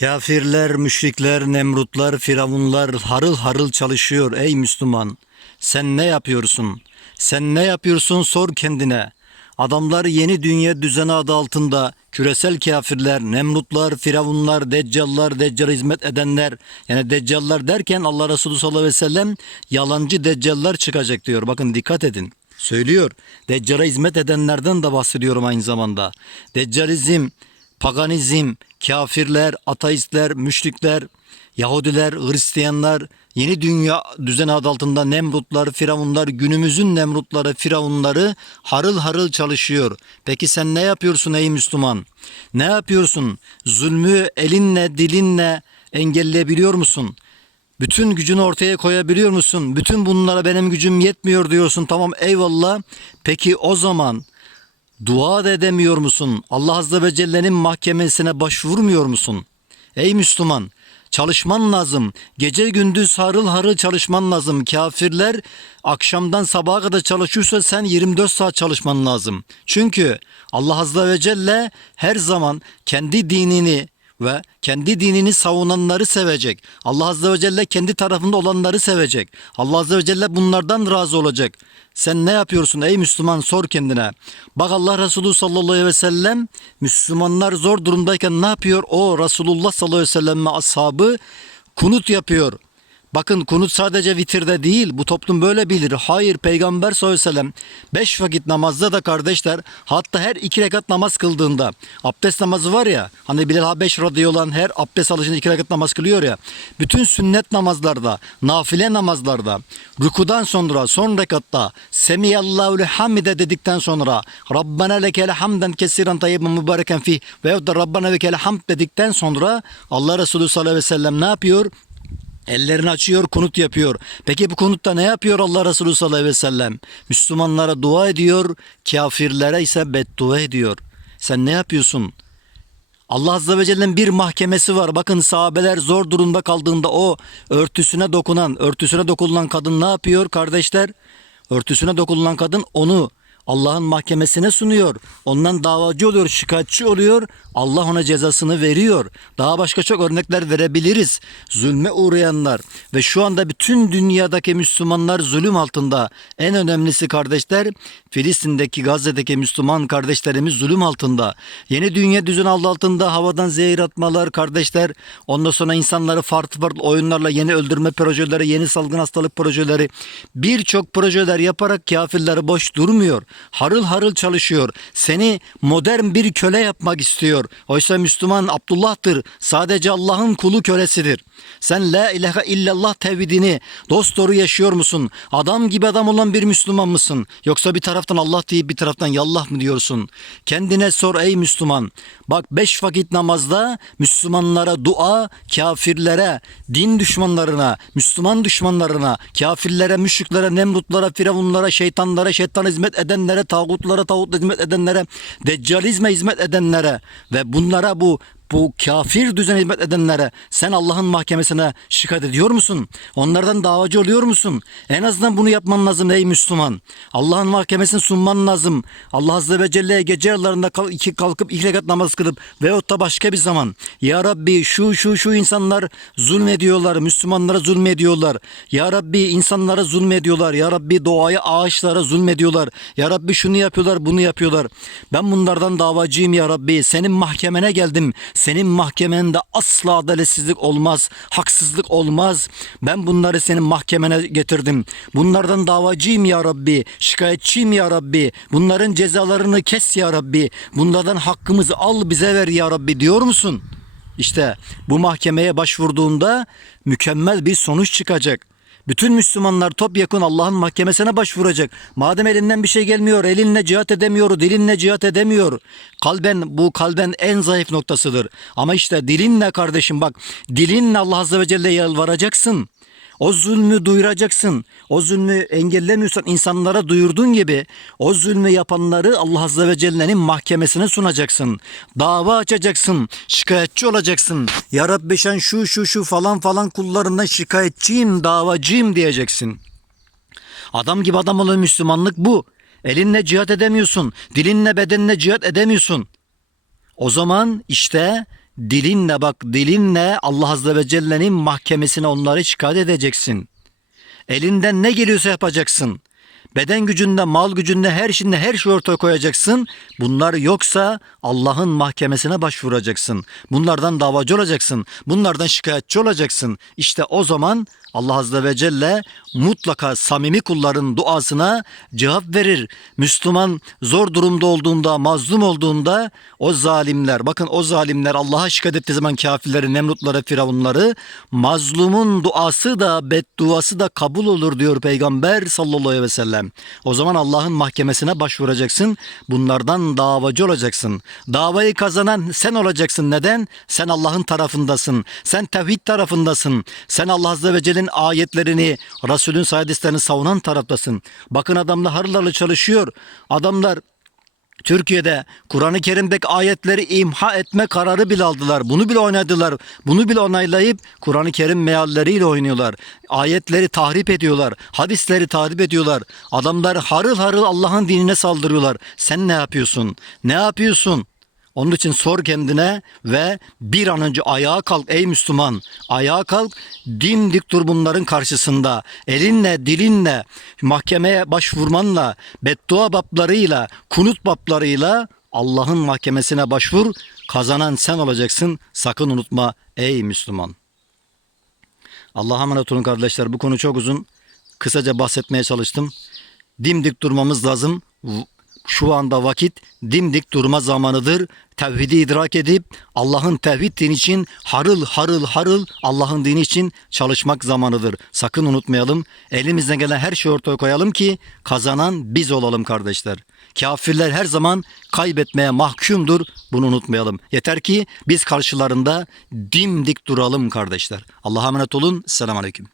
Kafirler, müşrikler, nemrutlar, firavunlar harıl harıl çalışıyor ey Müslüman. Sen ne yapıyorsun? Sen ne yapıyorsun sor kendine. Adamlar yeni dünya düzeni adı altında küresel kafirler, nemrutlar, firavunlar, deccallar, deccal hizmet edenler yani deccallar derken Allah Resulü sallallahu aleyhi ve sellem yalancı deccallar çıkacak diyor. Bakın dikkat edin. Söylüyor. Deccala hizmet edenlerden de bahsediyorum aynı zamanda. Deccalizm, paganizm, kafirler, ateistler, müşrikler, Yahudiler, Hristiyanlar, yeni dünya düzeni adı altında Nemrutlar, Firavunlar, günümüzün Nemrutları, Firavunları harıl harıl çalışıyor. Peki sen ne yapıyorsun ey Müslüman? Ne yapıyorsun? Zulmü elinle, dilinle engelleyebiliyor musun? Bütün gücünü ortaya koyabiliyor musun? Bütün bunlara benim gücüm yetmiyor diyorsun. Tamam eyvallah. Peki o zaman dua da edemiyor musun? Allah Azze ve Celle'nin mahkemesine başvurmuyor musun? Ey Müslüman çalışman lazım. Gece gündüz harıl harıl çalışman lazım. Kafirler akşamdan sabaha kadar çalışıyorsa sen 24 saat çalışman lazım. Çünkü Allah Azze ve Celle her zaman kendi dinini ve kendi dinini savunanları sevecek. Allah Azze ve Celle kendi tarafında olanları sevecek. Allah Azze ve Celle bunlardan razı olacak. Sen ne yapıyorsun ey Müslüman sor kendine. Bak Allah Resulü sallallahu aleyhi ve sellem Müslümanlar zor durumdayken ne yapıyor? O Resulullah sallallahu aleyhi ve sellem ashabı kunut yapıyor. Bakın kunut sadece vitirde değil bu toplum böyle bilir. Hayır peygamber sallallahu aleyhi ve sellem 5 vakit namazda da kardeşler hatta her iki rekat namaz kıldığında abdest namazı var ya hani Bilal Habeş radıyallahu anh her abdest alışında iki rekat namaz kılıyor ya bütün sünnet namazlarda nafile namazlarda rükudan sonra son rekatta Semiyallahu hamide dedikten sonra Rabbena lekel hamden kesiren tayyiben mübareken fih veyahut da Rabbena lekel hamd dedikten sonra Allah Resulü sallallahu aleyhi ve sellem ne yapıyor? Ellerini açıyor, kunut yapıyor. Peki bu kunutta ne yapıyor Allah Resulü sallallahu aleyhi ve sellem? Müslümanlara dua ediyor, kafirlere ise beddua ediyor. Sen ne yapıyorsun? Allah Azze ve Celle'nin bir mahkemesi var. Bakın sahabeler zor durumda kaldığında o örtüsüne dokunan, örtüsüne dokunulan kadın ne yapıyor kardeşler? Örtüsüne dokunulan kadın onu Allah'ın mahkemesine sunuyor. Ondan davacı oluyor, şikayetçi oluyor. Allah ona cezasını veriyor. Daha başka çok örnekler verebiliriz. Zulme uğrayanlar ve şu anda bütün dünyadaki Müslümanlar zulüm altında. En önemlisi kardeşler Filistin'deki Gazze'deki Müslüman kardeşlerimiz zulüm altında. Yeni dünya düzen altında havadan zehir atmalar kardeşler. Ondan sonra insanları farklı farklı oyunlarla yeni öldürme projeleri, yeni salgın hastalık projeleri birçok projeler yaparak kafirleri boş durmuyor. Harıl harıl çalışıyor. Seni modern bir köle yapmak istiyor. Oysa Müslüman Abdullah'tır. Sadece Allah'ın kulu kölesidir. Sen la ilahe illallah tevhidini dost yaşıyor musun? Adam gibi adam olan bir Müslüman mısın? Yoksa bir taraftan Allah deyip bir taraftan yallah mı diyorsun? Kendine sor ey Müslüman. Bak beş vakit namazda Müslümanlara dua, kafirlere, din düşmanlarına, Müslüman düşmanlarına, kafirlere, müşriklere, nemrutlara, firavunlara, şeytanlara, şeytan hizmet edenlere, tağutlara, tağut hizmet edenlere, deccalizme hizmet edenlere ve bunlara bu bu kafir düzene hizmet edenlere sen Allah'ın mahkemesine şikayet ediyor musun? Onlardan davacı oluyor musun? En azından bunu yapman lazım ey Müslüman. Allah'ın mahkemesini sunman lazım. Allah Azze ve Celle'ye gece yarılarında iki kalkıp iki rekat namaz kılıp veyahut da başka bir zaman Ya Rabbi şu şu şu insanlar zulmediyorlar. Müslümanlara zulmediyorlar. Ya Rabbi insanlara zulmediyorlar. Ya Rabbi doğaya ağaçlara zulmediyorlar. Ya Rabbi şunu yapıyorlar bunu yapıyorlar. Ben bunlardan davacıyım ya Rabbi. Senin mahkemene geldim. Senin mahkemende asla adaletsizlik olmaz. Haksızlık olmaz. Ben bunları senin mahkemene getirdim. Bunlardan davacıyım ya Rabbi. Şikayetçiyim ya Rabbi. Bunların cezalarını kes ya Rabbi. Bunlardan hakkımızı al bize ver ya Rabbi diyor musun? İşte bu mahkemeye başvurduğunda mükemmel bir sonuç çıkacak. Bütün Müslümanlar topyekun Allah'ın mahkemesine başvuracak. Madem elinden bir şey gelmiyor, elinle cihat edemiyor, dilinle cihat edemiyor. Kalben bu kalben en zayıf noktasıdır. Ama işte dilinle kardeşim bak, dilinle Allah Azze ve Celle'ye yalvaracaksın. O zulmü duyuracaksın. O zulmü engellemiyorsan insanlara duyurduğun gibi o zulmü yapanları Allah Azze ve Celle'nin mahkemesine sunacaksın. Dava açacaksın. Şikayetçi olacaksın. Ya Rabbi sen şu şu şu falan falan kullarından şikayetçiyim, davacıyım diyeceksin. Adam gibi adam olan Müslümanlık bu. Elinle cihat edemiyorsun. Dilinle bedenle cihat edemiyorsun. O zaman işte dilinle bak dilinle Allah Azze ve Celle'nin mahkemesine onları şikayet edeceksin. Elinden ne geliyorsa yapacaksın. Beden gücünde, mal gücünde, her şeyinde her şeyi ortaya koyacaksın. Bunlar yoksa Allah'ın mahkemesine başvuracaksın. Bunlardan davacı olacaksın. Bunlardan şikayetçi olacaksın. İşte o zaman Allah Azze ve Celle mutlaka samimi kulların duasına cevap verir. Müslüman zor durumda olduğunda, mazlum olduğunda o zalimler, bakın o zalimler Allah'a şikayet ettiği zaman kafirleri, Nemrutları, Firavunları mazlumun duası da bedduası da kabul olur diyor Peygamber sallallahu aleyhi ve sellem. O zaman Allah'ın mahkemesine başvuracaksın. Bunlardan davacı olacaksın. Davayı kazanan sen olacaksın. Neden? Sen Allah'ın tarafındasın. Sen tevhid tarafındasın. Sen Allah Azze ve Celle'nin ayetlerini, Resulün sayedislerini savunan taraftasın. Bakın adamlar harıl çalışıyor. Adamlar Türkiye'de Kur'an-ı Kerim'deki ayetleri imha etme kararı bile aldılar. Bunu bile oynadılar. Bunu bile onaylayıp Kur'an-ı Kerim mealleriyle oynuyorlar. Ayetleri tahrip ediyorlar. Hadisleri tahrip ediyorlar. Adamlar harıl harıl Allah'ın dinine saldırıyorlar. Sen ne yapıyorsun? Ne yapıyorsun? Onun için sor kendine ve bir an önce ayağa kalk ey Müslüman. Ayağa kalk dimdik dur bunların karşısında. Elinle, dilinle, mahkemeye başvurmanla, beddua bablarıyla, kunut bablarıyla Allah'ın mahkemesine başvur. Kazanan sen olacaksın. Sakın unutma ey Müslüman. Allah'a emanet olun kardeşler. Bu konu çok uzun. Kısaca bahsetmeye çalıştım. Dimdik durmamız lazım. Şu anda vakit dimdik durma zamanıdır. Tevhidi idrak edip Allah'ın tevhid dini için harıl harıl harıl Allah'ın dini için çalışmak zamanıdır. Sakın unutmayalım. Elimizden gelen her şeyi ortaya koyalım ki kazanan biz olalım kardeşler. Kafirler her zaman kaybetmeye mahkumdur. Bunu unutmayalım. Yeter ki biz karşılarında dimdik duralım kardeşler. Allah'a emanet olun. Selamun Aleyküm.